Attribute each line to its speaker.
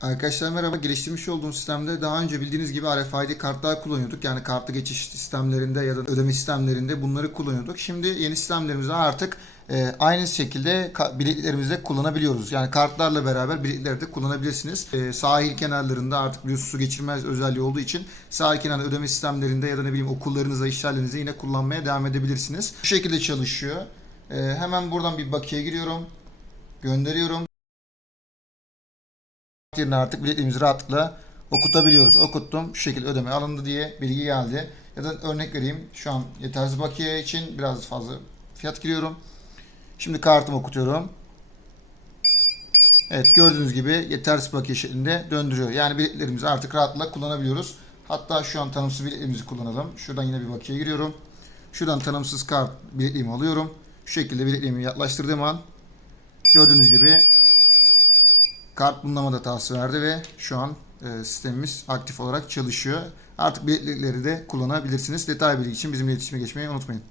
Speaker 1: Arkadaşlar merhaba. Geliştirmiş olduğum sistemde daha önce bildiğiniz gibi RFID kartlar kullanıyorduk. Yani kartlı geçiş sistemlerinde ya da ödeme sistemlerinde bunları kullanıyorduk. Şimdi yeni sistemlerimizde artık e, aynı şekilde biletlerimizde kullanabiliyoruz. Yani kartlarla beraber biletleri de kullanabilirsiniz. E, sahil kenarlarında artık biliyorsunuz su geçirmez özelliği olduğu için sahil kenarı ödeme sistemlerinde ya da ne bileyim okullarınızda, işlerlerinizde yine kullanmaya devam edebilirsiniz. Bu şekilde çalışıyor. E, hemen buradan bir bakiye giriyorum. Gönderiyorum yerine artık biletlerimizi rahatlıkla okutabiliyoruz. Okuttum. Şu şekilde ödeme alındı diye bilgi geldi. Ya da örnek vereyim. Şu an yetersiz bakiye için biraz fazla fiyat giriyorum. Şimdi kartımı okutuyorum. Evet gördüğünüz gibi yetersiz bakiye şeklinde döndürüyor. Yani biletlerimizi artık rahatlıkla kullanabiliyoruz. Hatta şu an tanımsız biletlerimizi kullanalım. Şuradan yine bir bakiye giriyorum. Şuradan tanımsız kart biletliğimi alıyorum. Şu şekilde biletliğimi yaklaştırdığım an gördüğünüz gibi kart bulunama hatası verdi ve şu an e, sistemimiz aktif olarak çalışıyor. Artık biletleri de kullanabilirsiniz. Detay bilgi için bizimle iletişime geçmeyi unutmayın.